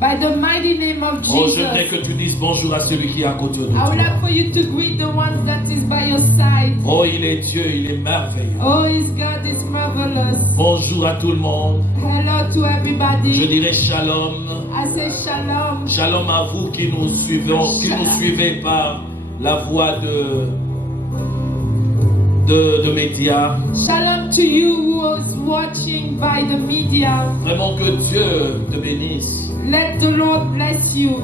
By the mighty name of Oh, Jesus. j'aimerais que tu dises bonjour à celui qui est à côté de I would toi. like for you to greet the one that is by your side. Oh, il est Dieu, il est merveilleux. Oh, his God is marvelous. Bonjour à tout le monde. Hello to Je everybody. dirais shalom. I say shalom. Shalom à vous qui nous suivez par la voie de médias. Shalom to you who is watching by the media. Vraiment que Dieu te bénisse, Let the Lord bless you.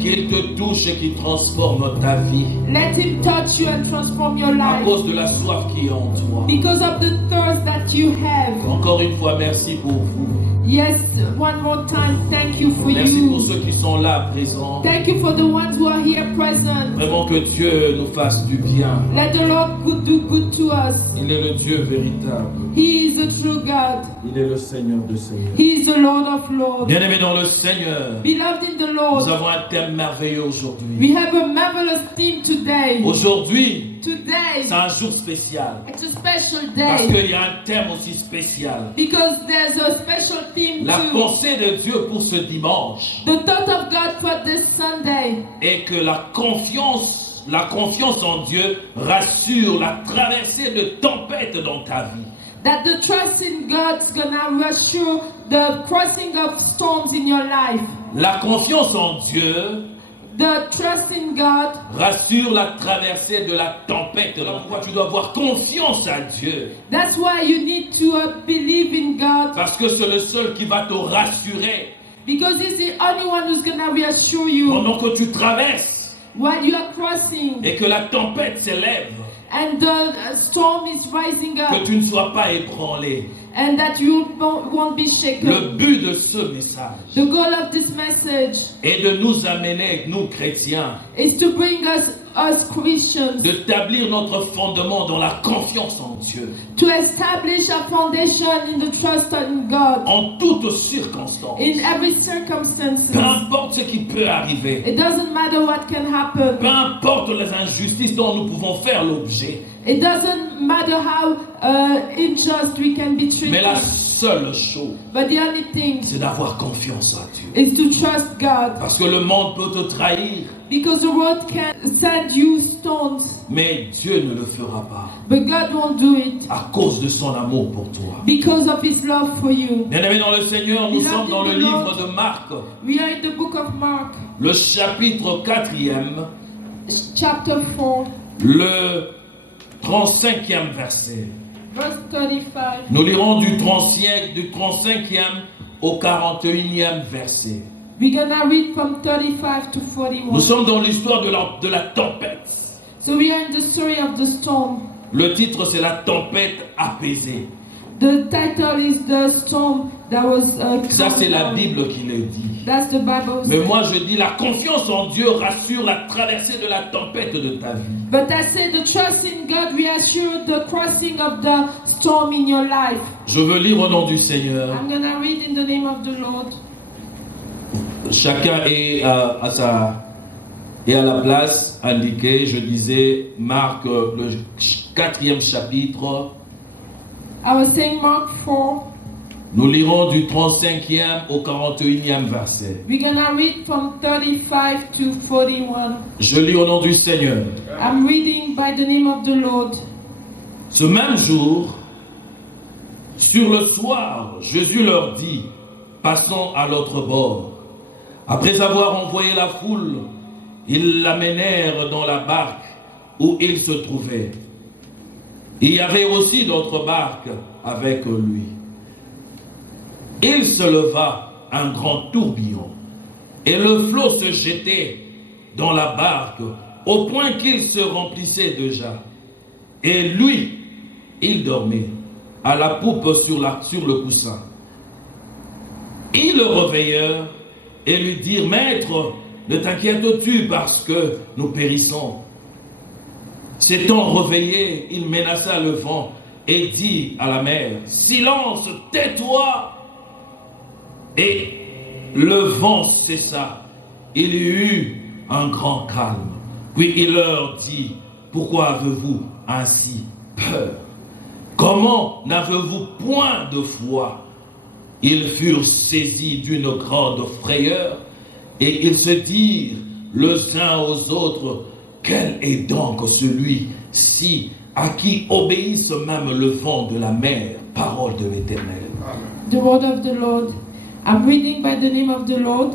qu'il te touche et qu'il transforme ta vie Let him touch you and transform your à life. cause de la soif qui est en toi. Because of the thirst that you have. Encore une fois, merci pour vous. Yes, one more time, thank you for Merci pour you. ceux qui sont là présents. Thank you for the ones who are here present. Vraiment que Dieu nous fasse du bien. Let the Lord do good to us. Il est le Dieu véritable. He is a true God. Il est le Seigneur de Seigneurs. He is the Lord of Lords. Bien-aimés dans le Seigneur, Beloved in the nous Lord, avons un thème merveilleux aujourd'hui. we have a marvelous theme today. Aujourd'hui, Today, c'est un jour spécial. it's a special Parce day qu'il y a un thème aussi spécial. because there's a special theme La too. pensée de Dieu pour ce dimanche The thought of God for this Sunday est que la confiance en Dieu rassure la traversée de tempêtes dans ta vie. that the trust in God's gonna reassure the crossing of storms in your life. La confiance en Dieu The trust in God rassure la traversée de la tempête. Alors pourquoi tu dois avoir confiance à Dieu? that's why you need to believe in God Parce que c'est le seul qui va te rassurer because He's the only one who's gonna reassure you pendant que tu traverses while you are crossing et que la tempête s'élève, and the storm is rising que up tu ne sois pas ébranlé. and that you won't be shaken. Le but de ce message The goal of this message est de nous amener, nous chrétiens, is to bring us Christians d'établir notre fondement dans la confiance en Dieu, to establish a foundation in the trust in God en toutes circonstances. in every circumstance. Peu importe ce qui peut arriver, It doesn't matter what can peu happen. importe les injustices dont nous pouvons faire l'objet, It doesn't matter how unjust we can be mais la treated. seule chose, But the only thing c'est d'avoir confiance en Dieu. is to trust God. Parce que le monde peut te trahir, Because the world can send you stones, mais Dieu ne le fera pas but God won't do it à cause de son amour pour toi. because of His love for you. Bien-aimés dans le Seigneur, nous sommes dans le livre de Marc, We are in the book of Mark, le chapitre 4e, chapter 4, le 35e verset. verse 35. Nous lirons du 35e au 41e verset. We're gonna read from 35 to Nous 41. sommes dans l'histoire de la tempête. So we are in the story of the storm. Le titre, c'est la tempête apaisée. The title is the storm that was. Ça, c'est la calmed down. Bible qui le dit. That's the Bible. Mais moi, je dis, la confiance en Dieu rassure la traversée de la tempête de ta vie. But I say the trust in God reassure the crossing of the storm in your life. Je veux lire au nom du Seigneur. I'm gonna read in the name of the Lord. Chacun est à la place indiquée. Je disais Marc, le 4e chapitre. I was saying Mark 4. Nous lirons du 35e au 41e verset. We're gonna read from 35 to 41. Je lis au nom du Seigneur. I'm reading by the name of the Lord. Ce même jour, sur le soir, Jésus leur dit, passons à l'autre bord. Après avoir envoyé la foule, ils l'amenèrent dans la barque où il se trouvait. Il y avait aussi d'autres barques avec lui. Il se leva un grand tourbillon, et le flot se jetait dans la barque au point qu'il se remplissait déjà. Et lui, il dormait à la poupe sur le coussin. Ils le réveillèrent et lui dirent, Maître, ne t'inquiètes-tu parce que nous périssons? S'étant réveillé, il menaça le vent et dit à la mer, Silence, tais-toi! Et le vent cessa. Il y eut un grand calme. Puis il leur dit, pourquoi avez-vous ainsi peur? Comment n'avez-vous point de foi? Ils furent saisis d'une grande frayeur Et ils se dirent les uns aux autres, quel est donc celui-ci à qui obéissent même le vent de la mer, parole de l'Éternel. The word of the Lord. I'm reading by the name of the Lord.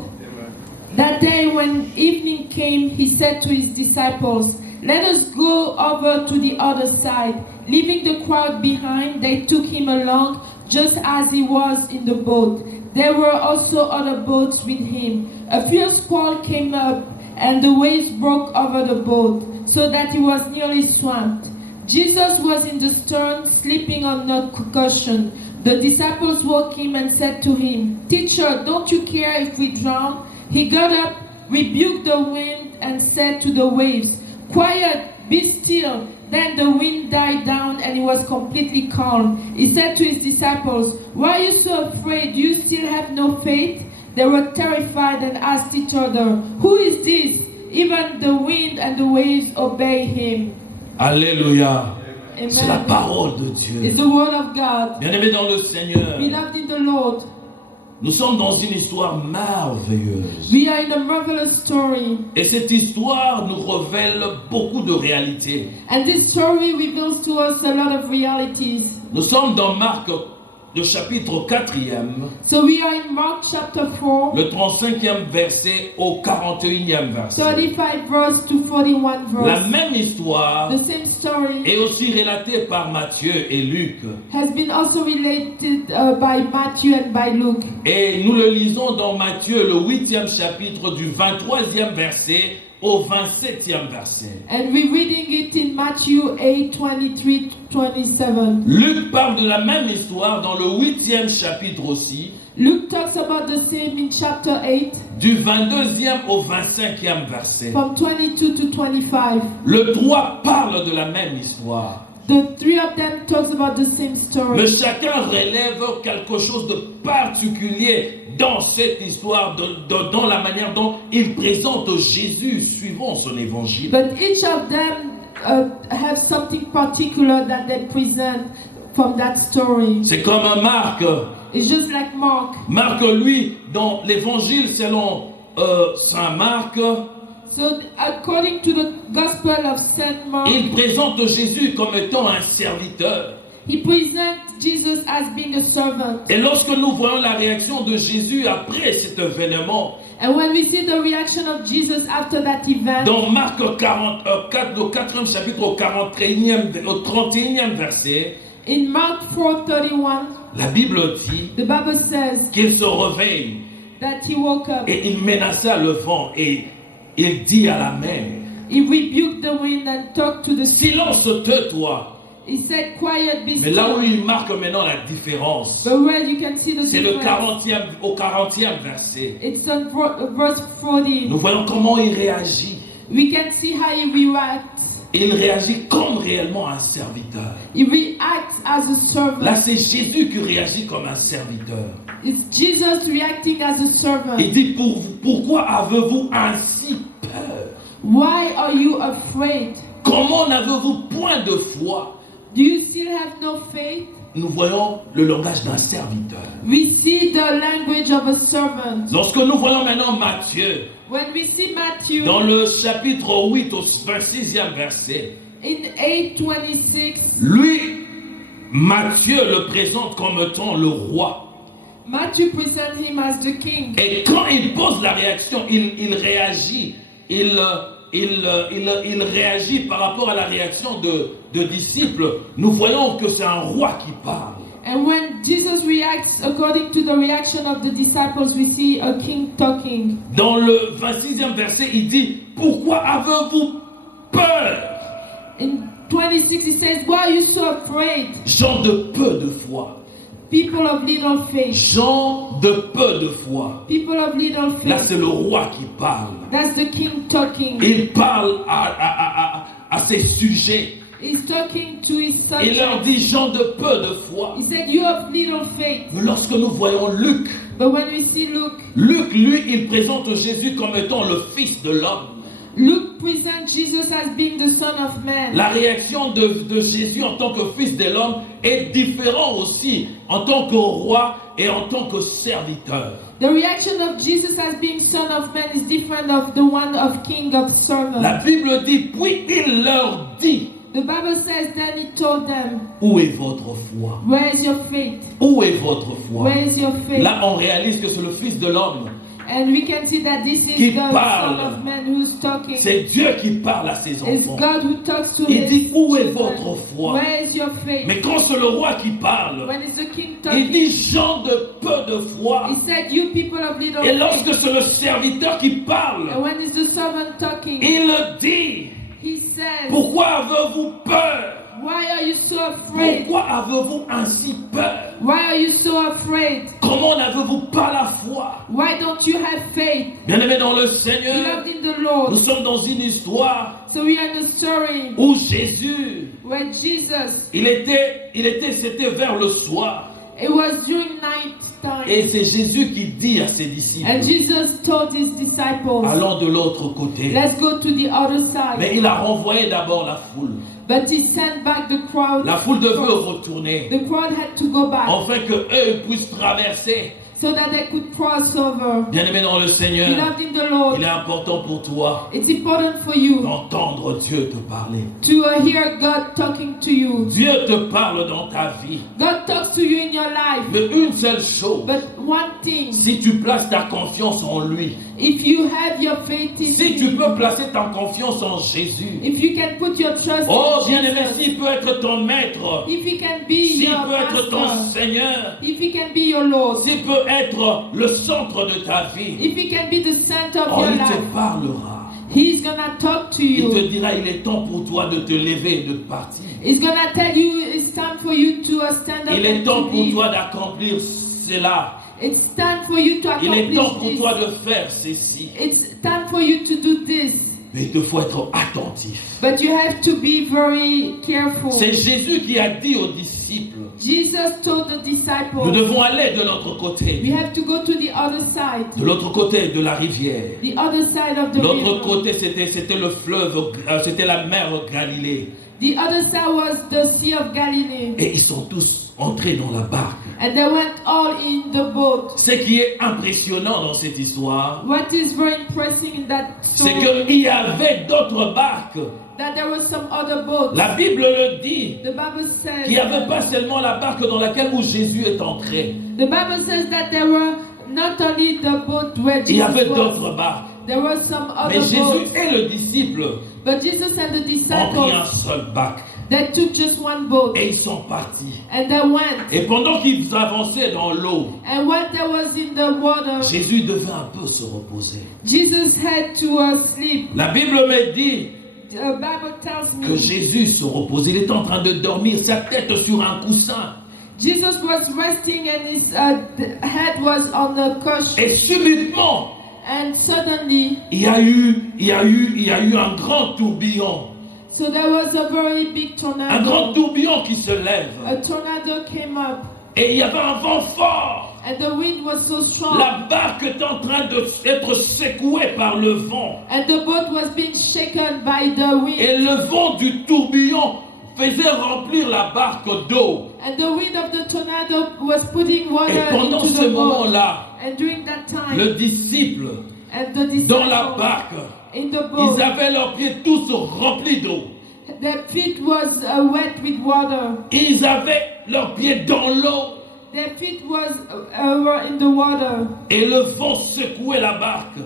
That day when evening came, he said to his disciples, "Let us go over to the other side." Leaving the crowd behind, they took him along, just as he was in the boat. There were also other boats with him. A fierce squall came up, and the waves broke over the boat, so that he was nearly swamped. Jesus was in the stern, sleeping on a cushion. The disciples woke him and said to him, "Teacher, don't you care if we drown?" He got up, rebuked the wind, and said to the waves, "Quiet, be still." Then the wind died down and it was completely calm. He said to his disciples, "Why are you so afraid? Do you still have no faith?" They were terrified and asked each other, "Who is this? Even the wind and the waves obey him." Alléluia. Amen. C'est la parole de Dieu. It's the word of God. Bien-aimés dans le Seigneur, Beloved in the Lord, nous sommes dans une histoire merveilleuse. we are in a marvelous story. Et cette histoire nous révèle beaucoup de réalités. And this story reveals to us a lot of realities. Nous sommes dans Marc, le chapitre 4e, So we are in Mark chapter 4, le 35e verset au 41e verset. 35 verse to 41 La verse. même histoire The same story est aussi relatée par Matthieu et Luc. has been also related by Matthew and by Luke. Et nous le lisons dans Matthieu, le 8e chapitre, du 23e verset au 27e verset. And we're reading it in Matthew 8, 23 to 27. Luc parle de la même histoire dans le 8e chapitre aussi, Luke talks about the same in chapter 8, du 22e au 25e verset. from 22 to 25. Le 3 parle de la même histoire. The three of them talks about the same story. Mais chacun relève quelque chose de particulier dans cette histoire, dans la manière dont il présente Jésus suivant son évangile. But each of them have something particular that they present from that story. C'est comme un Marc. It's just like Mark. Marc, lui, dans l'évangile selon Saint Marc, So according to the Gospel of Saint Mark, il présente Jésus comme étant un serviteur. he presents Jesus as being a servant. Et lorsque nous voyons la réaction de Jésus après cet événement, And when we see the reaction of Jesus after that event, dans Marc 4, au 4e chapitre, au 31e verset, in Mark 4:31, la Bible dit the Bible says qu'il se réveille that he woke up. et il menaça le vent et il dit à la mer, He rebuked the wind and talked to the sea. silence, tais-toi. He said, "Quiet, be Mais là où still." il marque maintenant la différence, But where you can see the c'est le difference, 40e verset. it's on verse 40. Nous voyons comment il réagit. We can see how he reacts. Il réagit comme réellement un serviteur. He reacts as a servant. Là, c'est Jésus qui réagit comme un serviteur. It's Jesus reacting as a servant. Il dit, pourquoi avez-vous ainsi peur? Why are you afraid? Comment n'avez-vous point de foi? Do you still have no faith? Nous voyons le langage d'un serviteur. We see the language of a servant. Lorsque nous voyons maintenant Matthieu, When we see Matthew dans le chapitre 8 au 26e verset, in 8:26, lui, Matthieu le présente comme étant le roi. Matthew presents him as the king. Et quand il pose la réaction, il réagit. Il réagit par rapport à la réaction de disciples. Nous voyons que c'est un roi qui parle. And when Jesus reacts according to the reaction of the disciples, we see a king talking. Dans le 26e verset, il dit, pourquoi avez-vous peur? In 26 he says, "Why are you so afraid? Gens de peu de foi. People of little faith." Gens de peu de foi. People of little Là, faith. c'est le roi qui parle. That's the king talking. Il parle à ses sujets. He's talking to his Il leur subjects. dit, gens de peu de foi. He said, "You have little faith." Mais lorsque nous voyons Luc, But when we see Luke, lui, il présente Jésus comme étant le Fils de l'homme. Luke present Jesus as being the Son of Man. La réaction de Jésus en tant que Fils de l'homme est différente aussi en tant que roi et en tant que serviteur. The reaction of Jesus as being Son of Man is different of the one of King of Servant. La Bible dit, puis il leur dit, The Bible says, then he told them, où est votre foi? where is your faith? Où est votre foi? Where is your faith? Là, on réalise que c'est le Fils de l'homme. And we can see that this is Qui the parle. Son of Man who's talking. C'est Dieu qui parle à ses It's enfants. God who talks to Il his dit, où est children. votre foi? Where is your faith? Mais quand c'est le roi qui parle, When it's the king il talking, dit, gens de peu de foi. he said, you people of little Et faith. lorsque c'est le serviteur qui parle, And when it's the servant talking, il le dit, he says, pourquoi avez-vous peur? why are you so afraid? Pourquoi avez-vous ainsi peur? Why are you so afraid? Comment n'avez-vous pas la foi? Why don't you have faith? Bien-aimés dans le Seigneur, Beloved in the nous Lord. sommes dans une histoire So we are in a story où Jésus, where Jesus, c'était vers le soir. it was during night time. Et c'est Jésus qui dit à ses disciples, And Jesus told his disciples, allons de l'autre côté. let's go to the other side. Mais il a renvoyé d'abord la foule. But he sent back the crowd. La foule devait retourner, The crowd had to go back afin qu'eux puissent traverser. so that they could cross over. Bien-aimé dans le Seigneur, Beloved in the Lord, il est important pour toi it's important for you d'entendre Dieu te parler. to hear God talking to you. Dieu te parle dans ta vie. God talks to you in your life. Mais une seule chose, But one thing, si tu places ta confiance en lui, if you have your faith in si tu Him, peux placer ta confiance en Jésus, if you can put your trust oh in bien-aimé, Jesus, s'il peut être ton maître, if He can be s'il your peut être ton master, Seigneur, if He can be your Lord, s'il peut être le centre de ta vie, if He can be the center of oh, your il te life, parlera. He's gonna talk to Il te you. dira, il est temps pour toi de te lever et de partir. He's gonna tell you it's time for you to stand up Il est and temps to pour leave. toi d'accomplir cela. It's time for you to Il est temps accomplish pour this. toi de faire ceci. It's time for you to do this. Mais il te faut être attentif. But you have to be very careful. C'est Jésus qui a dit aux disciples, Jesus told the nous disciples, devons aller de l'autre côté. we have to go to the other side. De l'autre côté de la rivière. The other side of the L'autre river. côté, c'était le fleuve, c'était la mer Galilée. The other side was the Sea of Galilee. Et ils sont tous entrés dans la barque. And they went all in the boat. Ce qui est impressionnant dans cette histoire, What is very impressive in that c'est story, qu'il y avait d'autres barques. that there were some other boats. La Bible le dit, The Bible says, qu'il n'y avait pas seulement la barque dans laquelle où Jésus est entré. the Bible says that there were not only the boat where Il y avait Jesus d'autres was, barques. there were some Mais other Jésus boats. et le disciple But Jesus and the ont pris un disciples, seul bac. they took just one boat. Et ils sont partis. And they went. Et pendant qu'ils avançaient dans l'eau, And when they was in the water, Jésus devait un peu se reposer. Jesus had to sleep. La Bible me dit The Bible tells que me Jésus se reposait. Il était en train de dormir, sa tête sur un coussin. Jesus was resting and his head was on the cushion. Et subitement, And suddenly, il y a eu un grand tourbillon. so there was a very big Un grand tornado. tourbillon qui se lève. A tornado came up. Et il y avait un vent fort. And the wind was so strong. La barque est en train d'être secouée par le vent. And the boat was being shaken by the wind. Et le vent du tourbillon faisait remplir la barque d'eau. And the wind of the tornado was putting Et water pendant into ce the boat. moment-là, And during that time, le disciple, and the dans la disciples barque, in the boat, ils avaient leurs pieds tous remplis d'eau. their feet was wet with water. Ils avaient leurs pieds dans l'eau. Their feet was were in the water. Et le vent secouait la barque.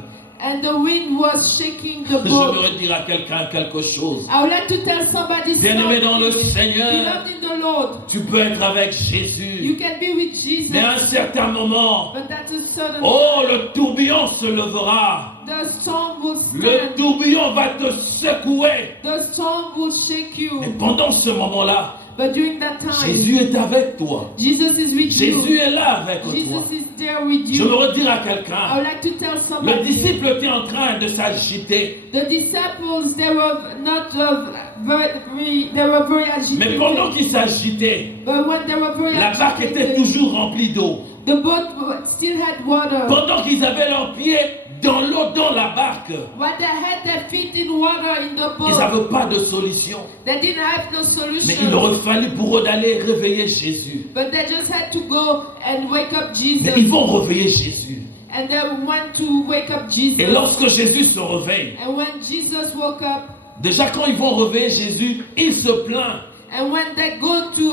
And the wind was shaking the Je boat. voudrais dire à quelqu'un quelque chose. I would like to tell somebody Bien-aimé dans le something. Seigneur, Beloved in the Lord, tu peux être avec Jésus. you can be with Jesus. Mais à un certain moment, But at a certain oh, le tourbillon se levera. the storm will Le stand. tourbillon va te secouer. The storm will shake Et you. pendant ce moment-là, But during that time, Jésus est avec toi. Jesus is with Jésus you. est là avec toi. Jesus is there with Je you. veux redire à I quelqu'un, would like to tell le somebody. disciple était en train de s'agiter. The disciples, they were not they were very Mais agitated. pendant qu'il s'agitait, But when they were very la barque était agitated, toujours remplie d'eau. the boat still had water. Pendant qu'ils avaient leurs pieds dans l'eau, dans la barque. When they had their feet in water in the Ils boat, n'avaient pas de solution. they didn't have no Mais il solution. aurait fallu pour eux d'aller réveiller Jésus. But they just had to go and wake up Jesus. Mais ils vont réveiller Jésus. And they went to wake up Jesus. Et lorsque Jésus se réveille, And when Jesus woke up, déjà quand ils vont réveiller Jésus, il se plaint. and when they go to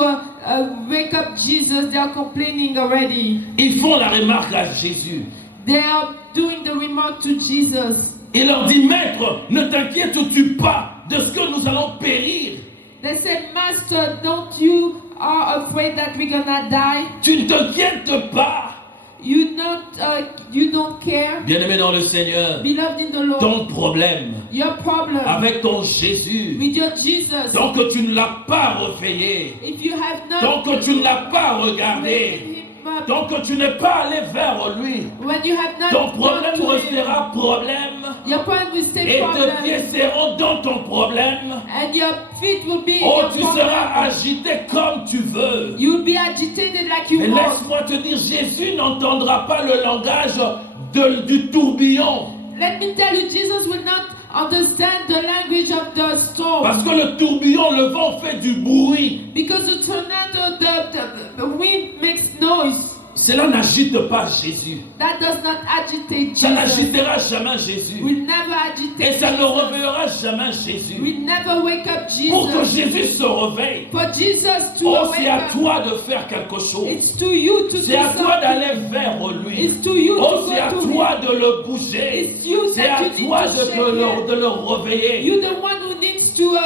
wake up Jesus, they are complaining already. Ils font la remarque à Jésus. They are doing the remark to Jesus. Il leur dit, Maître, ne t'inquiètes-tu pas de ce que nous allons périr? They said, Master, don't you are afraid that we're gonna die? Tu ne t'inquiètes pas. You don't care? Bien-aimé dans le Seigneur, Beloved in the Lord, ton problème your problem avec ton Jésus, with your Jesus, tant que tu ne l'as pas réveillé, if you have tant not que tu ne l'as pas waken regardé, him up, tant que tu n'es pas allé vers lui, when you have not ton gone problème to him, restera problème your point will stay et tes problem, pieds seront dans ton problème. and your feet will be in Oh, your tu problem. seras agité comme tu veux. You will be agitated like you Mais want. laisse-moi te dire, Jésus n'entendra pas le langage du tourbillon. Let me tell you, Jesus will not understand the language of the storm. Parce que le tourbillon, le vent fait du bruit. Because the tornado, the wind makes noise. Cela n'agite pas Jésus. That does not agitate Ça Jesus. n'agitera jamais Jésus. Will never agitate Et ça ne Jesus. réveillera jamais Jésus. Will never wake up Pour que Jesus. Jésus se réveille, For Jesus to oh, wake c'est à up, toi de faire quelque chose. it's to you to do C'est à toi something. d'aller vers lui. It's to you Oh, to c'est à go to toi him. de le bouger. It's you C'est à that you need toi to shake him. de le réveiller. You're the one who needs to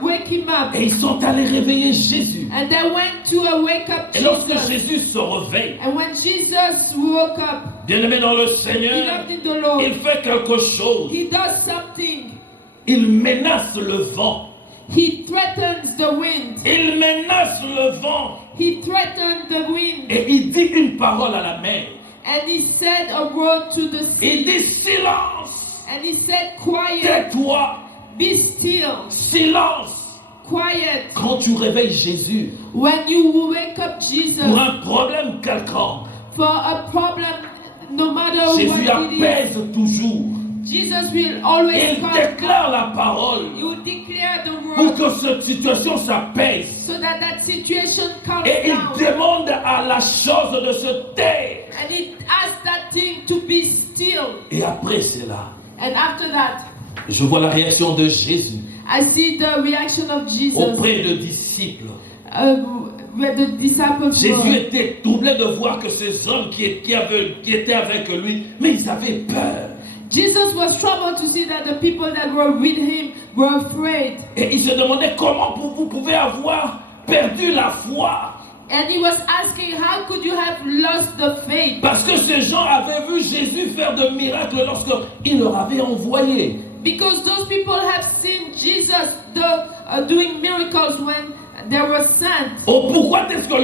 wake him up. Et ils sont allés réveiller Jésus. And they went to wake up Et lorsque Jesus. Jésus se réveille, And when Jesus woke up, bien-aimé dans le Seigneur, beloved in the Lord, il fait quelque chose. he does something. Il menace le vent. He threatens the wind. Il menace le vent. He threatened the wind. Et il dit une parole à la mer. And he said a word to the sea. Il dit silence. And he said, quiet, Tais-toi. be still, Silence. quiet. Quand tu réveilles Jésus When you wake up Jesus pour un problème quelconque, for a problem, no matter Jésus what it apaise toujours. is, Jesus will always Il come. déclare la parole He will declare the pour word que cette situation s'apaise. so that that situation calms Et il down. demande à la chose de se taire. And he asks that thing to be still. Et après cela, And after that, je vois la réaction de Jésus I see the reaction of Jesus. auprès des disciples. Where the disciples Jésus were. était troublé de voir que ces hommes qui étaient avec lui, mais ils avaient peur. Jesus was troubled to see that the people that were with him were afraid. Et il se demandait comment vous pouvez avoir perdu la foi. And he was asking, how could you have lost the faith? Parce que ces gens avaient vu Jésus faire de miracles lorsqu'il leur avait envoyé. Because those people have seen Jesus doing miracles when they were sent. Oh, pourquoi est-ce que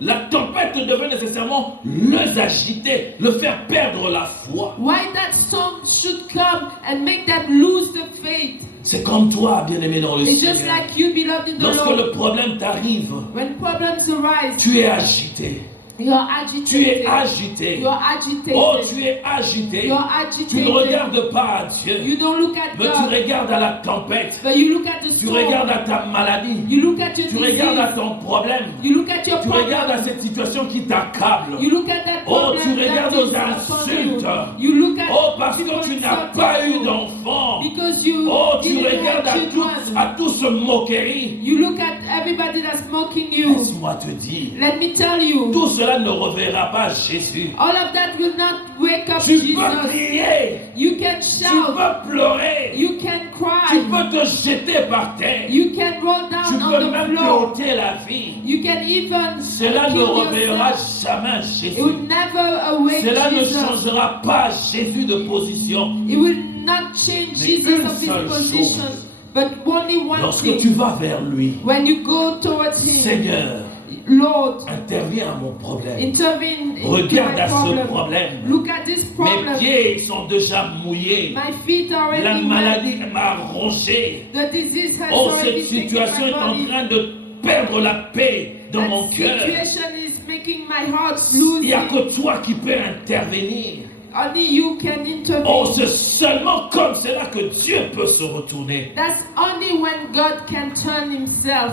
la tempête devait nécessairement les agiter, le faire perdre la foi? Why that storm should come and make them lose the faith? C'est comme toi, bien-aimé dans le It's just Seigneur. like you, beloved in the Lorsque Lord. le problème t'arrive, When problems arise, tu es agité. you are Tu es agitated. agité. You are agitated. Oh, tu es agité. You are Tu ne agitated. regardes pas à Dieu, You don't look at mais tu God, regardes à la tempête. but you look at the Tu storm. regardes à ta maladie. You look at your Tu regardes à disease. ton problème. You look at your Tu regardes à problem. cette situation qui t'accable. You look at that Oh, problem tu regardes that aux is upon insultes. you. You look at Oh, parce people que tu n'as insulting pas eu you. d'enfant. Because you Oh, tu didn't regardes have children. à tout ce moquerie. You look at everybody that's mocking you. Laisse-moi te dire, Let me tell you, tout cela ne reverra pas Jésus. all of that will not wake up Tu peux Jesus. crier, You can tu shout, peux pleurer, you can tu cry, peux te jeter par terre, you can roll tu down peux on the même te floor, ôter la vie. you can even Cela ne kill reverra yourself. jamais It Jésus. will never awake Cela ne Jesus. changera pas Jésus de position. It will not change Mais Jesus une of his seule position, chose. but only one Lorsque thing. tu vas vers lui, When you go towards him, Seigneur, Lord, interviens à mon problème. intervene into Regarde my à ce problem. problème. Look at this Mes problem. pieds sont déjà mouillés. My feet are La already wet. maladie m'a rongé. The disease has Oh, already cette taken situation my est en body. train de perdre la paix dans That mon cœur. situation is making making my heart Il lose n'y a it. que toi qui peux intervenir. Only you can intervene. Oh, c'est seulement comme cela que Dieu peut se retourner. That's only when God can turn himself.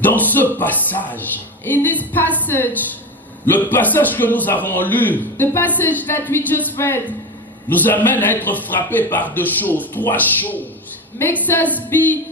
Dans ce passage, In this passage, le passage que nous avons lu the passage that we just read, nous amène à être frappés par deux choses, trois choses. makes us pay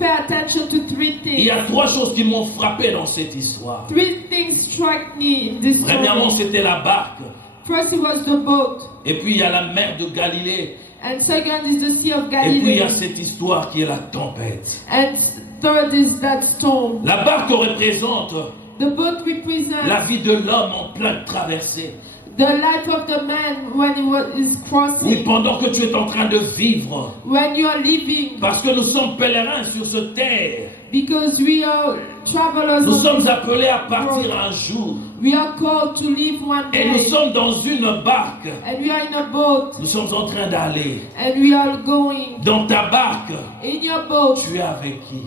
attention to three Il y things. a trois choses qui m'ont frappé dans cette histoire. Three things struck me in this Premièrement, story. c'était la barque. First, it was the boat, Et puis, il y a la mer de Galilée. and second is the Sea of Et puis, il y Galilee, a cette histoire qui est la tempête. and third is that storm. La barque représente The boat represents la vie de l'homme en pleine traversée. the life of the man when is Oui, crossing, pendant que tu es en train de vivre. when you are living, Parce que nous sommes pèlerins sur cette terre. because we are travelers. Nous on sommes this appelés à partir road. un jour. We are called to live one Et nous day, sommes dans une barque. and we are in a boat, Nous sommes en train d'aller. and we are going. Dans ta barque, In your boat, tu es avec qui?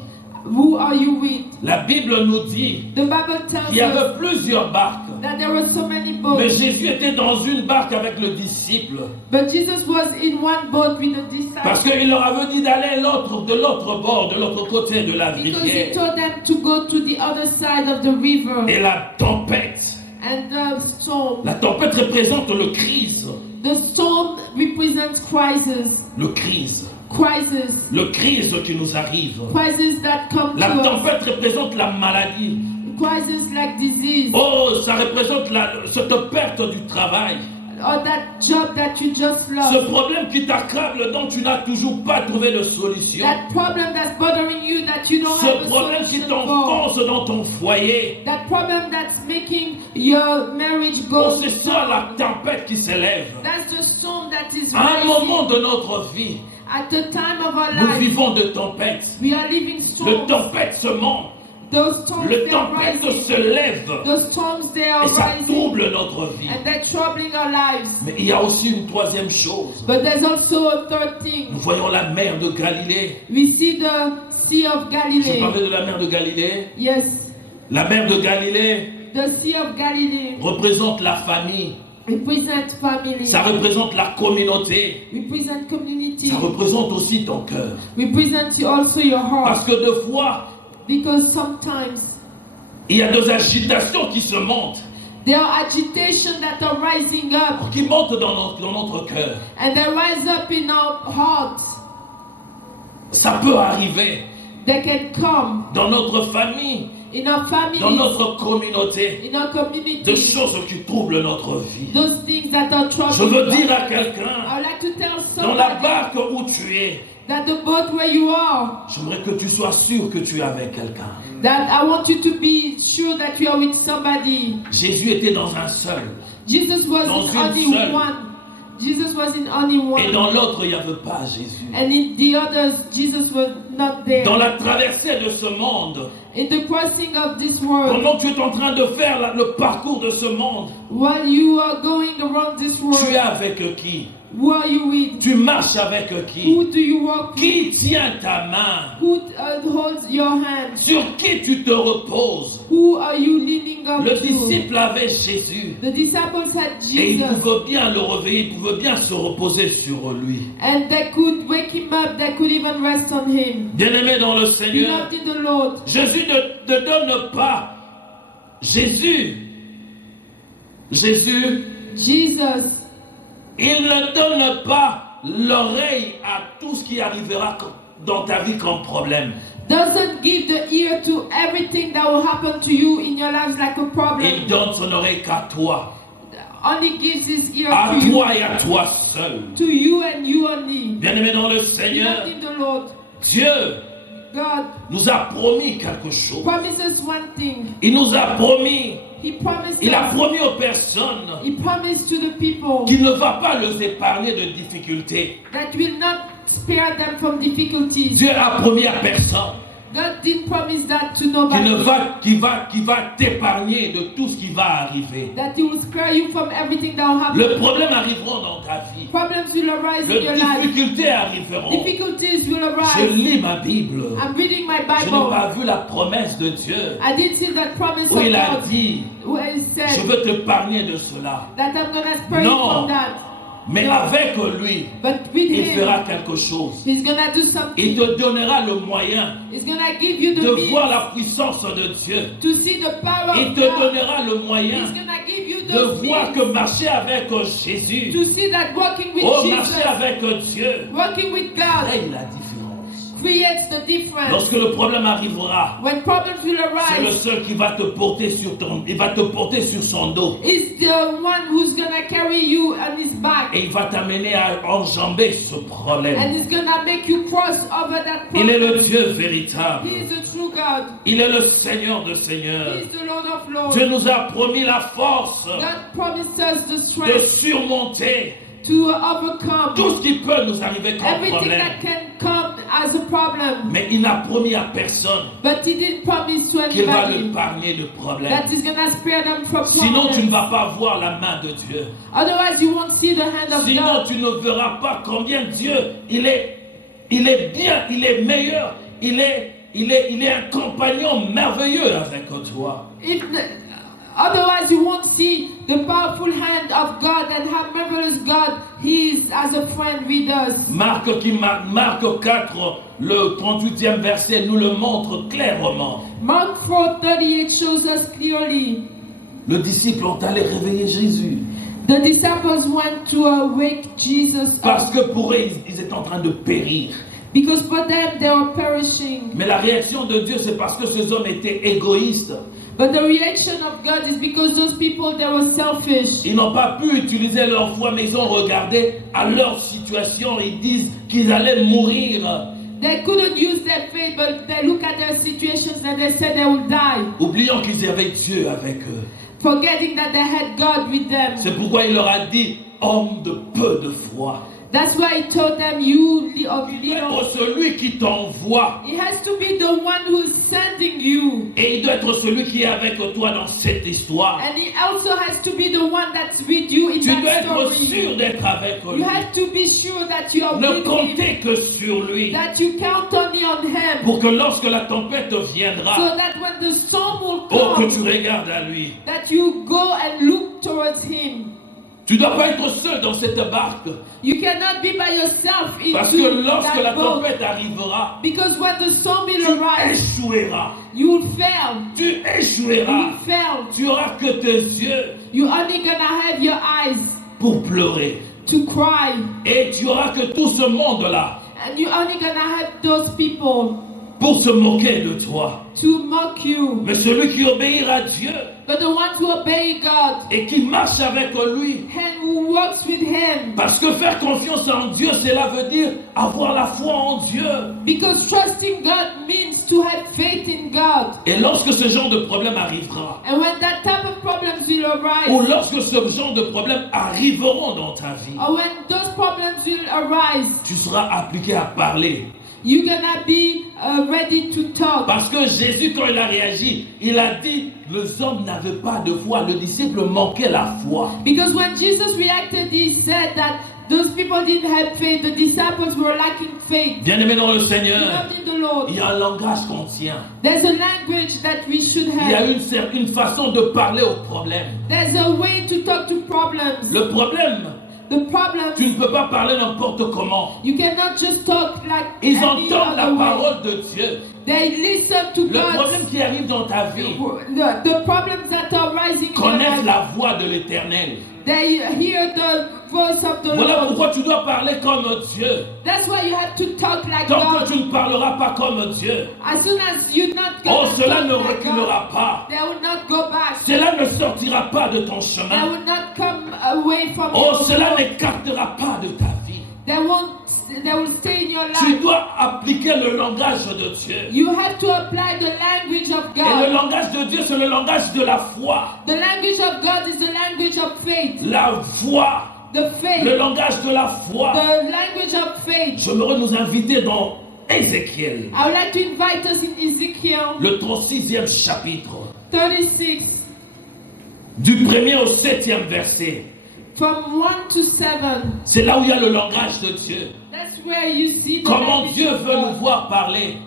who are you with? La Bible nous dit The Bible tells qu'il y us avait plusieurs barques. that there were so many Mais boats, Jésus était dans une barque avec le disciple. but Jesus was in one boat with the Parce disciples, qu'il leur avait dit d'aller de l'autre bord, de l'autre côté de la because he rivière. told them to go to the other side of the river. Et la tempête. And the storm. La tempête représente le crise. The storm represents crisis. Le crise. Crisis. Le crise qui nous arrive. Crisis that come La to us. tempête représente la maladie. Crisis like disease. Oh, ça représente cette perte du travail. Or that job that you just Ce lost. problème qui t'accable dont tu n'as toujours pas trouvé de solution. That problem that's bothering you that you don't have Ce a problème qui solution for. t'enfonce dans ton foyer. That problem that's making your marriage Oh, go. c'est ça la tempête qui s'élève. That's the storm that is À un moment rising. de notre vie, At the time of our nous life, vivons de tempêtes. we are living Le storms. tempête se monte. Those storms Le they are tempête rising. se lève. Those storms they are Et ça rising. trouble notre vie. And they're troubling our lives. Mais il y a aussi une troisième chose. But there's also a third thing. Nous voyons la mer de Galilée. We see the Sea of Je Galilee. parlais de la mer de Galilée. Yes, La mer de Galilée the Sea of Galilee représente la famille. represents family, Ça représente la communauté. represent community, Ça représente aussi ton cœur. represents also your Parce heart. que deux fois, Because sometimes il y a des agitations qui se montent, there are agitation that are rising up, qui montent dans notre cœur. and they rise up in our hearts. Ça peut arriver They can come dans notre famille, in our dans families, notre communauté, in our des community. choses qui troublent notre vie. Those things that are troubling. Je veux dire à us. quelqu'un, I would like to tell dans la somebody barque où tu es, that the boat where you are, j'aimerais que tu sois sûr que tu es avec quelqu'un. that I want you to be sure that you are with somebody. Jésus était dans un seul. Jesus was Dans in une only seule. one. Jesus was in only Et one. dans l'autre, il n'y avait pas Jésus. And in the others, Jesus was not there. Dans la traversée de ce monde, In the crossing of this world, pendant que tu es en train de faire le parcours de ce monde, while you are going around this tu world, es avec qui? who are you with? Tu marches avec qui? Who do you walk with? Qui tient ta main? Who holds your hand? Sur qui tu te reposes? Who are you leaning up Le to? disciple avait Jésus. The disciples had Et il Jesus, pouvait bien le réveiller, il pouvait bien se reposer sur lui. and they could wake him up. They could even rest on him. Bien-aimé dans le Seigneur, Beloved in the Lord, Jésus ne te donne pas. Jésus, Jesus, il ne donne pas l'oreille à tout ce qui arrivera dans ta vie comme problème. doesn't give the ear to everything that will happen to you in your lives like a Il problem. donne son oreille qu'à toi. Only gives his ear À to you, toi et à toi seul. to you and you only. Bien-aimé dans le Seigneur, Beloved in the Lord, Dieu God nous a promis quelque chose. promises one thing. Il nous a promis, He promised il a us. promis aux personnes He promised to the people qu'il ne va pas les épargner de difficultés. that will not spare them from difficulties. Dieu a promis à personne. God didn't promise that to qui nobody. va t'épargner de tout ce qui va arriver. That He will spare you from everything that will happen. Le problème arrivera dans ta vie. Problems will arise in your Les life. difficultés arriveront. Difficulties will Je arise. lis ma Bible. I'm reading my Je n'ai Bible. pas vu la promesse de Dieu I did see that promise où of il a God dit, where He je said veux t'épargner de cela. that I'm gonna spare you Non. from that. Mais No. avec lui, But with il Him, fera quelque chose. He's gonna do Il something. te donnera le moyen He's gonna give you the de means voir la puissance de Dieu. to see the power Il of te God. donnera le moyen He's gonna give you de those voir means que marcher avec Jésus, to see that walking with oh, Jesus, marcher avec Dieu, working with God, fait la différence. creates the difference. Lorsque le problème arrivera, When problems will c'est le arise, seul qui va te porter il va te porter sur son dos. is the one who's gonna carry you on His back, Et il va t'amener à enjamber ce problème. and He's gonna make you cross over that Il est problem. le Dieu véritable. He is the true God. Il est le Seigneur de Seigneurs. He is the Lord of Lords. Dieu nous a promis la force God promised us the de strength surmonter to overcome tout ce qui peut nous arriver comme everything problème. that can come as a problem. Mais il n'a promis à personne But He didn't promise to qu'il va anybody l'épargner de problème. that He's gonna spare them from Sinon, tu ne problems. vas pas voir la main de Dieu. Otherwise, you won't see the hand of Sinon, God. tu ne verras pas combien Dieu, il est bien, il est meilleur, il est un compagnon merveilleux avec toi. Otherwise, you won't see the powerful hand of God and how marvelous God He is as a friend with us. Marc 4, le 38e verset nous le montre clairement. Mark 4:38 shows us clearly. Le disciple ont allé réveiller Jésus. The disciples went to wake Jesus Parce up que pour eux, ils étaient en train de périr. because for them they were perishing. Mais la réaction de Dieu, c'est parce que ces hommes étaient égoïstes. But the reaction of God is because those people, they were selfish. Ils n'ont pas pu utiliser leur foi, mais ils ont regardé à leur situation. Ils disent qu'ils allaient mourir. They couldn't use their faith, but they look at their situations and they said they will die, Oubliant qu'ils avaient Dieu avec eux. forgetting that they had God with them. C'est pourquoi il leur a dit, homme de peu de foi. That's why He told them, you of Il doit little. être celui qui t'envoie. It has to be the one who's sending you. Et il doit être celui qui est avec toi dans cette histoire. And He also has to be the one that's with you in Tu dois that être story. sûr d'être avec lui. You have to be sure that you are Ne with Him, comptez que sur lui. that you count only on Him, Pour que lorsque la tempête so viendra, that when the storm will oh, que come, tu regardes à lui. that you go and look towards Him. Tu ne dois pas être seul dans cette barque. You cannot be by yourself Parce que into lorsque la that boat, tempête arrivera, because when the storm will tu arise, échoueras. you will fail. Tu You échoueras. will fail. Tu auras que tes yeux You're only gonna have your eyes pour pleurer. to cry, Et tu auras que tout ce monde-là and you're only gonna have those people pour se moquer de toi. to mock you. Mais celui qui obéira à Dieu But the ones who obey God et qui marche avec lui, and who walks with Him, parce que faire confiance en Dieu, cela veut dire avoir la foi en Dieu. because trusting God means to have faith in God. Et lorsque ce genre de problème arrivera, And when that type of problems will ou arise, lorsque ce genre de problème arriveront dans ta vie, or when those problems will arise, tu seras appliqué à parler. you're gonna be ready to talk. Parce que Jésus, quand il a réagi, il a dit, les hommes n'avaient pas de foi, le disciple manquait la foi. Because when Jesus reacted, He said that those people didn't have faith. The disciples were lacking faith. Bien-aimés dans le Seigneur, Beloved in the Lord, il y a un langage qu'on tient. there's a language that we should Il y a have. une façon de parler au problème. There's a way to talk to problems. Le problème, The problems, tu ne peux pas parler n'importe comment. you cannot just talk like Ils any entendent la other way. parole de Dieu. They listen to Le problème God's, qui arrive dans ta vie, the problems that are rising in your connaissent life. la voix de l'Éternel. They hear the voice of the Voilà Lord. pourquoi tu dois parler comme Dieu. That's why you have to talk like Tant que God. tu ne parleras pas comme Dieu, As soon as you're not oh, going to cela talk ne like God, reculera pas. they will not go back. Cela ne sortira pas de ton They chemin. will not come away from Oh, your cela road. n'écartera pas de ta vie. They will stay in your Tu life. dois appliquer le langage de Dieu. You have to apply the language of Et le God. langage de Dieu, c'est le langage de la foi. The language of God is the language of faith. La foi. The faith. Le langage de la foi. The language of faith. J'aimerais nous inviter dans Ézéchiel. I would like to invite us in Ezekiel Ezekiel le 36e chapitre, 36, du 1er au 7e verset. from 1 to 7. C'est là où il y a le langage de Dieu. That's where you see the Comment language Dieu of veut nous God. voir parler.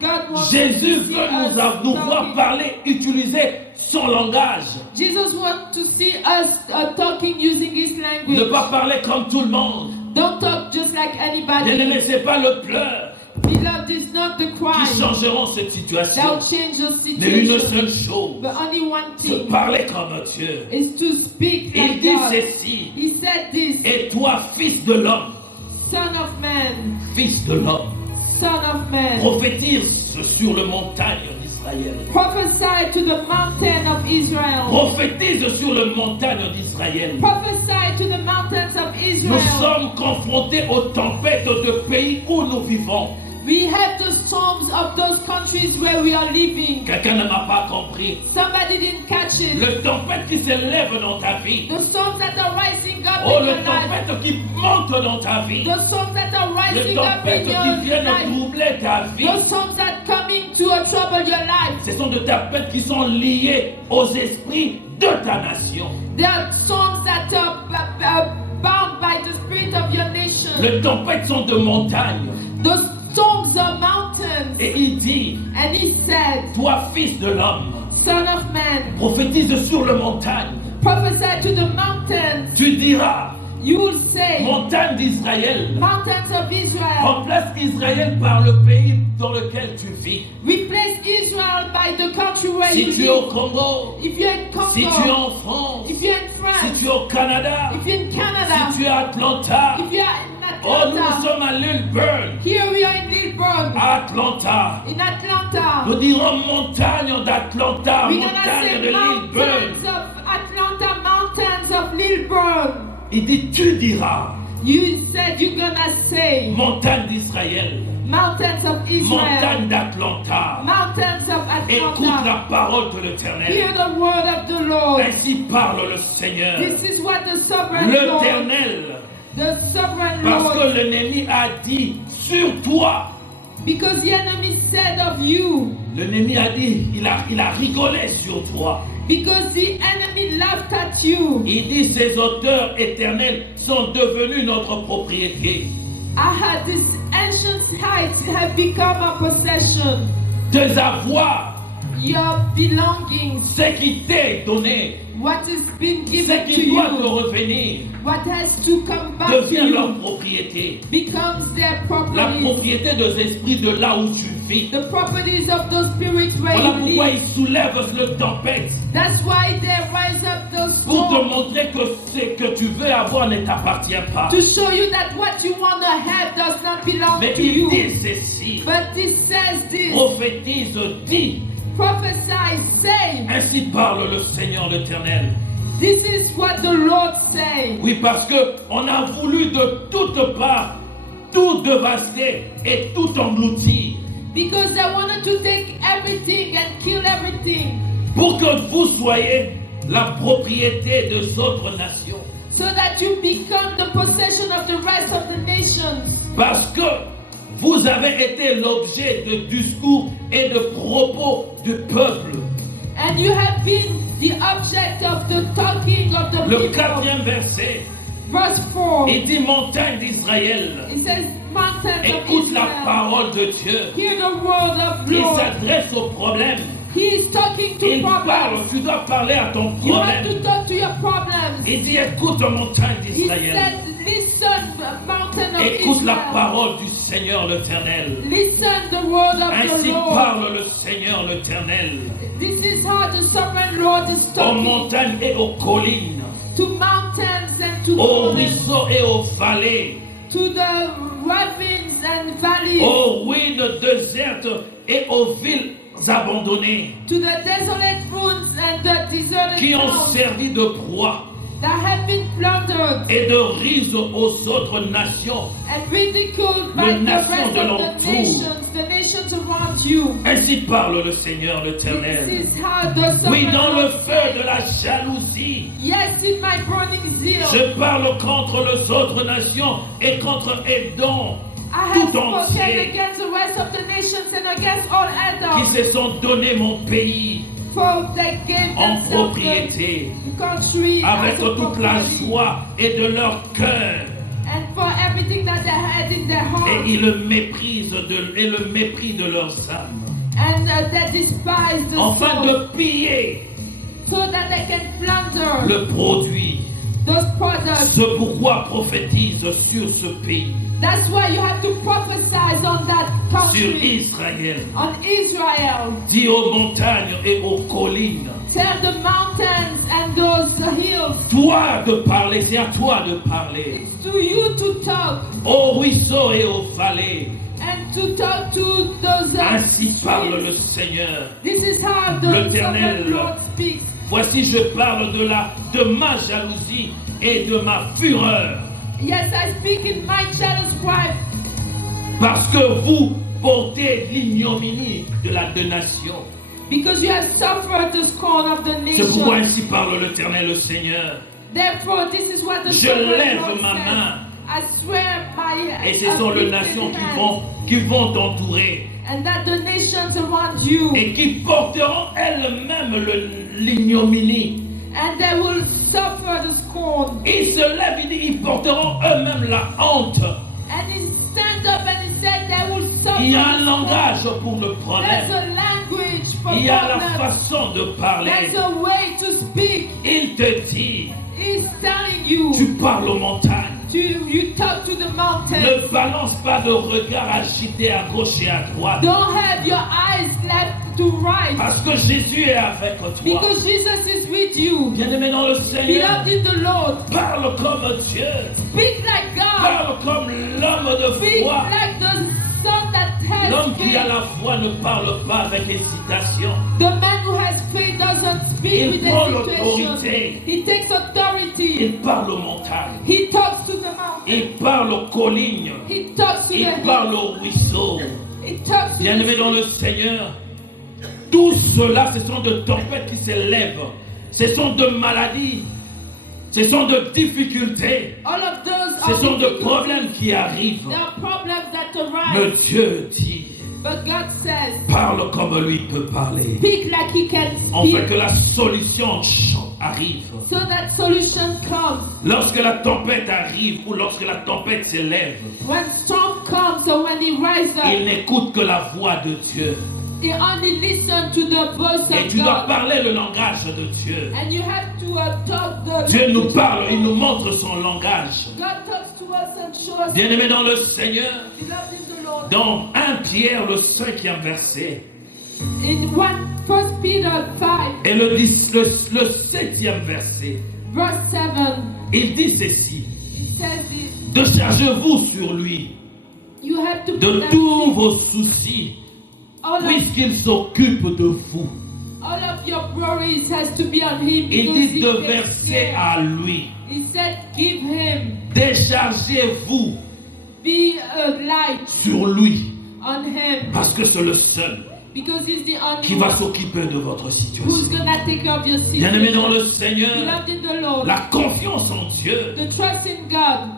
God wants Jésus to see veut us nous voir talking. parler, utiliser son langage. Jesus wants to see us talking using His Ne language. pas parler comme tout le monde. Don't talk just like Ne anybody. laissez pas le pleur Beloved, is not the qui crime changeront cette that situation. will change your Mais une situation, seule chose, but only one se thing parler comme Dieu. is to speak Il like dit God. ceci, He said this, et toi, fils de l'homme, Son of Man, fils de l'homme, Son of Man, prophétise sur le montagne d'Israël. prophesy to the mountain of Israel. Prophétise sur le montagne d'Israël. Prophesy to the mountains of Nous Israel. sommes confrontés aux tempêtes de pays où nous vivons. We have the storms of those countries where we are living. Quelqu'un ne m'a pas compris. Somebody didn't catch it. Le tempête qui s'élève dans ta vie. The storms that are rising up Oh, in le your life. tempête qui monte dans ta vie. The storms that are Les rising up in tempêtes qui your viennent life. troubler ta vie. The storms that coming to trouble your life. Ce sont des tempêtes qui sont liées aux esprits de ta nation. There are storms that are bound by the spirit of your nation. Les tempêtes sont de montagne. The storms are mountains. Et il dit, And he said, toi fils de l'homme, Son of Man, prophétise sur le montagne. prophesy to the mountains. Tu diras, You will say, montagne d'Israël, mountains of Israel. remplace Israël par le pays dans lequel tu vis. Replace Israel by the country where Si you tu es au live. Congo, If you're in Congo, si tu es en France, if you're in si France, tu es au Canada, if you're in Canada, si tu es à Atlanta, if you're in oh nous Atlanta, sommes à Lilburn, here we are in Lilburn, Atlanta. in Atlanta. Nous dirons montagne d'Atlanta, We're gonna montagne de say Lilburn. mountains of Atlanta, mountains of Lilburn. Il dit, tu diras, You said you're gonna say montagne d'Israël, mountains of Israel, montagne d'Atlanta. mountains of Écoute Atlanta. la parole de l'Éternel. Hear the word of the Lord. Ainsi parle le Seigneur, This is what the sovereign Lord, l'Éternel. the sovereign Parce Lord, que l'ennemi a dit sur toi. because the enemy said of you, L'ennemi a dit, il a rigolé sur toi. because the enemy laughed at you. Il dit, ces auteurs éternels sont devenus notre propriété. These ancient heights have become a possession. Tes avoirs, Your belongings, ce qui t'est donné, what has been ce given to qui doit te you, revenir, what has to come back to devient leur you, propriété. becomes their La properties. propriété des esprits de là où tu vis. The properties of those spirits where Voilà you pourquoi live. ils soulèvent le tempête. That's why they rise up those Pour te storms. montrer que ce que tu veux avoir ne t'appartient pas. To show you that what you want to have does not belong Mais to il you. dit ceci. But this says this. Prophétise, dis. Prophesy, say. Ainsi parle le Seigneur l'Éternel. This is what the Lord says. Oui, parce que on a voulu de toutes parts tout dévaster et tout engloutir. Because they wanted to take everything and kill everything. Pour que vous soyez la propriété des autres nations. So that you become the possession of the rest of the nations. Parce que vous avez été l'objet de discours et de propos du peuple. And you have been the object of the talking of the Le people. 4e verset, Verse 4. il dit montagne d'Israël. It says, mountains of Écoute la Israel. parole de Dieu. Hear the word of Il Lord. s'adresse au problème. He is talking to Il parle, problems. tu dois parler à ton You have problème. to talk to your problems. Il dit écoute montagne He d'Israël. said, listen, mountain of Écoute la Israel. parole du Seigneur l'Éternel. Listen the word of the Ainsi Lord. parle le Seigneur l'Éternel. This is how the sovereign Lord is Aux talking montagnes et aux collines, to mountains and to aux mountains, ruisseaux et aux vallées, to the ravines and valleys, aux ruines désertes et aux villes abandonnées, to the desolate ruins and the deserted qui ont towns servi de proie that have been plundered et de rise aux autres nations. and ridiculed by Les the nations rest de of l'entour. the nations around you. Ainsi parle le Seigneur This l'Éternel. is how the Oui, sovereign dans le Lord feu says, de la jalousie, yes, in my burning zeal, je parle contre les autres nations et contre Édom. I tout have spoken entier against the rest of the nations and against all qui others, se sont donné mon pays for they gave en themselves propriété, the country avec as a toute la property, joie et de leur cœur. and for everything that they had in their Et heart, ils le méprisent et le mépris de leurs âmes. and they despise the Afin soul, de piller so that they can plunder le produit. those products. Ce pourquoi prophétise sur ce pays, That's why you have to prophesy on that sur country, Israël. on Israel. Dis aux montagnes et aux collines, Tell the mountains and those hills. toi de parler, c'est à toi de parler. It's to you to talk Aux ruisseaux et aux vallées, and to talk to those ainsi parle le streams. Seigneur. This is how the L'Éternel. Lord speaks. Voici, je parle de ma jalousie et de ma fureur, Yes, I speak in my jealous wife, parce que vous portez l'ignominie de la nation. because you have suffered the scorn of the C'est pourquoi nation. ainsi parle l'Éternel, le Seigneur. Therefore, this is what the Je sovereign lève Lord ma says. main, I swear by et ce sont les uplifted nations hands, qui vont t'entourer and that the nations around you, et qui porteront elles-mêmes l'ignominie. and they will suffer the scorn. Ils se lèvent, il dit, ils porteront eux-mêmes la honte. And he stand up and he said they will suffer Il y a the un scorn. langage pour le There's problème. a language for Il y a la problems. façon de parler. There's a way to speak. Il te dit, He's telling you tu parles aux montagnes. you talk to the mountains. Ne balance pas de regard agité à gauche et à droite. Don't have your eyes left to right, Parce que Jésus est avec toi. because Jesus is with you. Bien-aimé dans le Seigneur, Beloved in the Lord, parle comme Dieu. speak like God. Parle comme l'homme de Speak foi. like the son that has L'homme qui a faith. la foi ne parle pas avec hésitation. The man who has faith doesn't speak Il with prend hesitation. l'autorité. He takes authority. Il parle aux montagnes. He talks to the mountain. Il parle aux collines. He talks to Il the parle hill. aux ruisseaux. He talks to Bien-aimé dans the le Seigneur, tout cela, ce sont de tempêtes qui s'élèvent. Ce sont de maladies. Ce sont de difficultés. all of those Ce are sont de difficulties. problèmes qui arrivent. There are problems that Mais arise. Dieu dit, But God says, parle comme lui peut parler. speak like He can Afin speak, que la solution arrive. so that solution comes. Lorsque la tempête arrive ou lorsque la tempête s'élève, When storm comes or when He rises il up, n'écoute que la voix de Dieu. He only listen to the voice Et of tu dois God. parler le langage de Dieu. And you have to talk the Dieu nous language of parle, il God. nous montre son langage. God talks to us and shows us. Bien-aimé dans le Seigneur, Beloved in the Lord. dans 1 Pierre, le 5e verset, In 1 Peter 5, et le 7e verset, verse 7, il dit ceci: it says this. déchargez-vous sur lui You have to de put tous vos soucis, all puisqu'il s'occupe de vous. all of your worries has to be on Him. Il because dit He de takes verser care. à lui. He said, give Him, Déchargez-vous be a light sur lui, on Him, parce que c'est le seul because He's the only qui va one s'occuper de votre who's situation. gonna take care of your Bien-aimé dans situation. le Seigneur, Beloved in the Lord, la confiance en Dieu the trust in God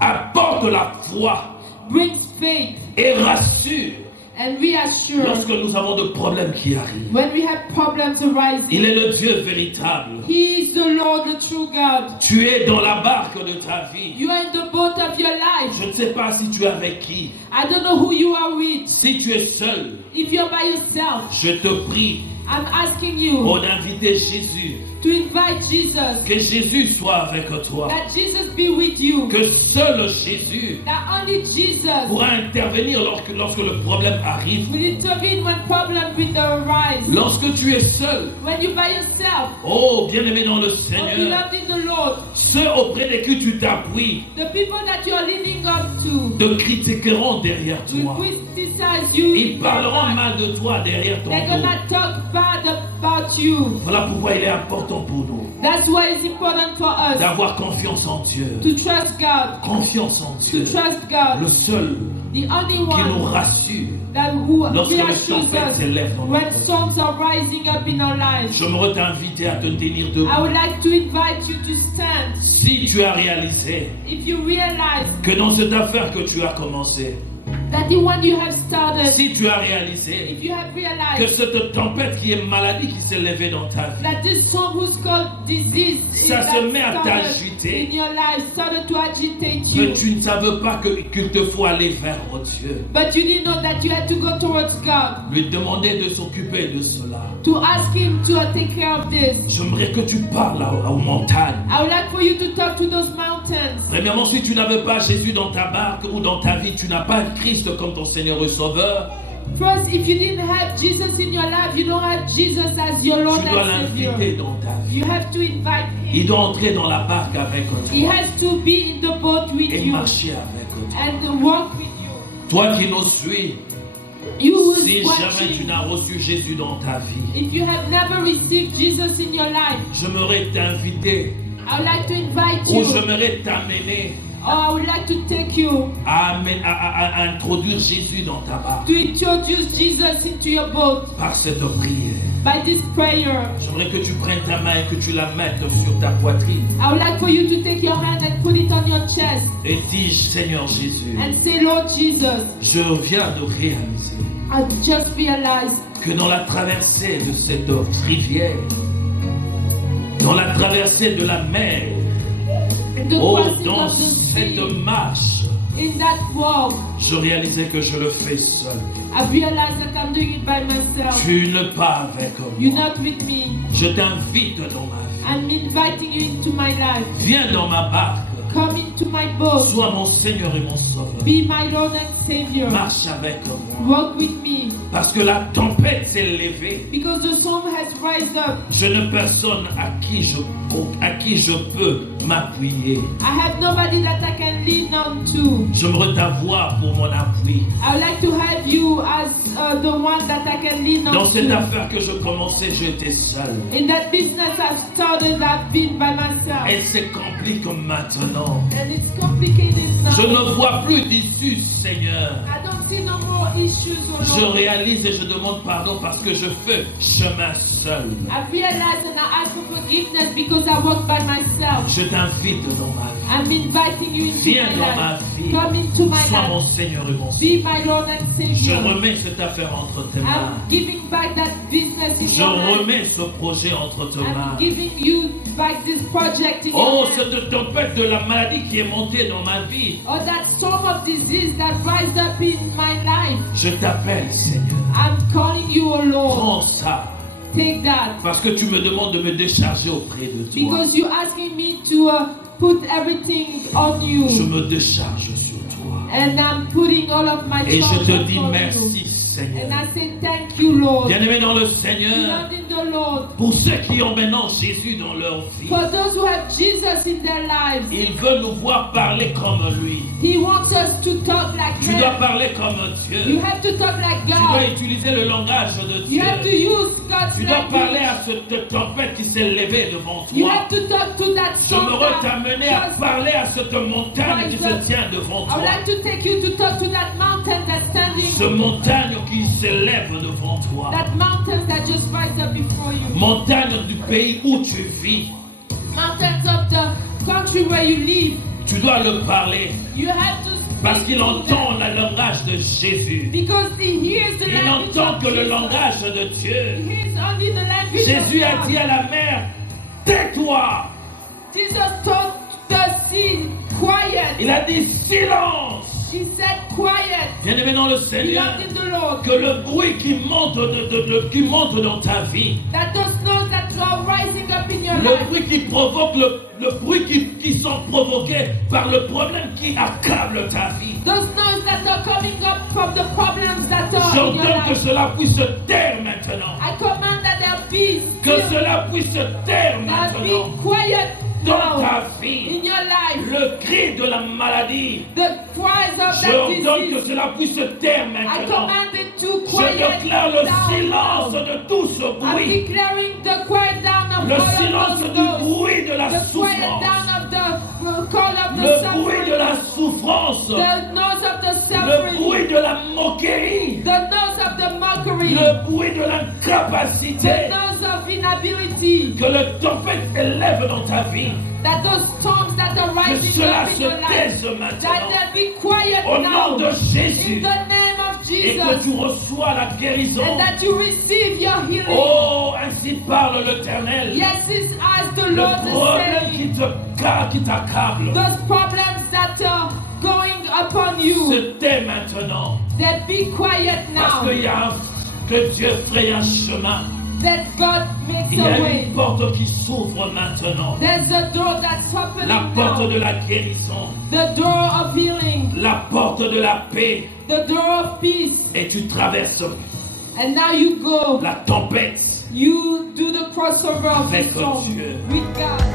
apporte la foi brings faith et rassure and reassure. lorsque nous avons de problèmes qui arrivent. When we have problems arising, Il est le Dieu véritable. He is the Lord, the true God. Tu es dans la barque de ta vie. You are in the boat of your life. Je ne sais pas si tu es avec qui. I don't know who you are with. Si tu es seul, If you're by yourself, je te prie I'm asking you d'inviter Jésus. to invite Jesus. Que Jésus soit avec toi. That Jesus be with you. Que seul Jésus That only Jesus pourra intervenir lorsque le problème arrive. will intervene when problems will arise. Lorsque tu es seul, When you're by yourself, oh bien-aimé dans le or Seigneur, beloved in the Lord, ceux auprès de qui tu t'appuies the people that you're leaning up to te critiqueront derrière will toi. criticize you. Ils parleront mal de toi derrière ton They're dos. gonna talk bad about you. Voilà pourquoi il est important pour nous That's why it's important for us d'avoir confiance en Dieu. to trust God. Confiance en To Dieu. trust God. Le seul The only qui nous one rassure that who Lorsque les reassures tempêtes us s'élèvent dans when notre vie. storms are rising up in our lives. J'aimerais t'inviter à te tenir I debout. would like to invite you to stand. Si tu as réalisé If you realize que dans cette affaire que tu as commencé, that the one you have started, si tu as réalisé if you have que realized cette tempête qui est maladie qui s'est levée dans ta vie, that this storm who's called disease ça that se met à started t'agiter, in your life started to agitate mais you. tu ne savais pas qu'il te faut aller vers Dieu. But you didn't know that you had to go towards God, Lui demander de s'occuper de cela. to ask Him to take care of this. J'aimerais que tu parles aux montagnes. I would like for you to talk to those mountains. Premièrement, si tu n'avais pas Jésus dans ta barque ou dans ta vie, tu n'as pas Christ comme ton Seigneur et Sauveur, First, if you didn't have Jesus in your life, you don't have Jesus as your Lord tu dois and l'inviter Savior. dans ta vie. You have to invite Il Him. doit entrer dans la barque avec He toi has to be in the boat with et you marcher avec toi. and walk with you. Toi qui nous suis, You who si is jamais tu watching, n'as reçu Jésus dans ta vie, if you have never received Jesus in your life, j'aimerais t'inviter I would like to invite ou you, j'aimerais t'amener or I would like to take you à introduire Jésus dans ta barque to introduce Jesus into your boat par cette prière. by this prayer. J'aimerais que tu prennes ta main et que tu la mettes sur ta poitrine I would like for you to take your hand and put it on your chest et dis, Seigneur Jésus, and say, Lord Jesus, je viens de réaliser I just realized que dans la traversée de cette rivière, dans la traversée de la mer, in the oh, crossing dans of the cette sea, marche, in that walk, je réalisais que je le fais seul. I realized that I'm doing it by myself. Tu n'es pas avec You're moi. not with me. Je t'invite dans ma vie. I'm inviting you into my life. Viens dans ma barque. Come into my boat. Sois mon Seigneur et mon Sauveur. Be my Lord and Savior. Marche avec moi. Walk with me. Parce que la tempête s'est levée. Because the storm has risen up. Je n'ai personne à qui je peux m'appuyer. I have nobody that I can lean on to. J'aimerais t'avoir pour mon appui. I would like to have you as the one that I can lean on Dans cette to. affaire que je commençais, j'étais seul. In that business I've started, I've been by myself. Elle se complique maintenant. And it's complicated now. Je ne vois plus d'issue, Seigneur. I don't see no more issues, oh Je Lord. réalise et je demande pardon parce que je fais chemin seul. I realize and I ask for forgiveness because I walk by myself. Je t'invite dans ma vie. I'm inviting you into Viens my dans ma life. vie. Come into my Sois mon life. Seigneur et mon Be Sauveur. my Lord and Je Savior. remets cette affaire entre tes mains. I'm giving back that business in Je your life. remets ce projet entre tes I'm mains. giving you back this project in Oh, your life. cette tempête de la maladie qui est montée dans ma vie. Or that storm of disease that rise up in my life. Je t'appelle, Seigneur. I'm calling you, O Lord. Prends ça. Take that. Parce que tu me demandes de me décharger auprès de toi. Because you're asking me to put everything on you. Je me décharge sur toi. And I'm putting all of my Et je trust te upon dis you. merci, And Seigneur. I say thank you, Lord. Bien-aimé dans le Seigneur, Beloved in the Lord. pour ceux qui ont maintenant Jésus dans leur vie, For those who have Jesus in their lives, ils veulent nous voir parler comme lui. He wants us to talk like Tu dois Him. parler comme You Dieu. have to talk like Tu dois God. utiliser le langage de You have to Dieu. use God's Tu dois parler language. à cette tempête qui s'est levée devant You toi. have to talk to that storm. J'aimerais that t'amener à just- parler à cette montagne qui se tient devant I would toi. like to take you to talk to that mountain that's standing. Ce montagne qui s'élève devant toi. That mountain that just rise up before you. Montagne du pays où tu vis. Mountains of the country where you live. Tu dois le parler You have to speak parce qu'il to entend them. le langage de Jésus. Because he hears the Il language n'entend of que le Jesus. langage de Dieu. He hears only the language Jésus of a God. dit à la mer, tais-toi. Jesus told the sea, quiet. Il a dit silence. He said, quiet. Bien-aimé dans le Seigneur, Beloved in the Lord. que le bruit qui monte, qui monte dans ta vie, That those notes that are rising up in your le life. bruit qui provoque, le bruit qui sont provoqués par le problème qui accable ta vie. Those notes that are coming up from the problems that are in your J'entends que life. cela puisse se taire maintenant. I command that there be Que still, cela puisse se taire that maintenant. be quiet Dans now ta vie, in your life. le cri de la maladie, The cries of je that ordonne que disease. cela puisse se taire I maintenant. command it to Je quiet déclare le down silence now. de tout ce I'm bruit. declaring the quiet down of Le all silence of du those bruit de la the quiet souffrance. down of the call of the Le bruit de suffering. la souffrance. The noise of the Le suffering. bruit de la moquerie, the noise of the mockery, le bruit de l'incapacité, the noise of inability, que le tempête élève dans ta vie, that those storms that are que rising cela up in se your life, taise that maintenant, they be quiet au now, nom de in Jésus, the name of et que Jesus, tu reçois la guérison. and that you receive your healing. Oh, ainsi parle l'Éternel. Yes, it's as the Le Lord problème is saying, qui t'accable, those problems that are going upon you, se tait maintenant. that be quiet Parce now, que Dieu fraye un chemin. that God makes Il y a a way. une porte qui s'ouvre maintenant. There's a door that's La opening porte now, de la guérison. the door of healing, La porte de la paix. the door of peace, Et tu traverses and now you go, la tempête you do the crossover of the avec storm Dieu. with God.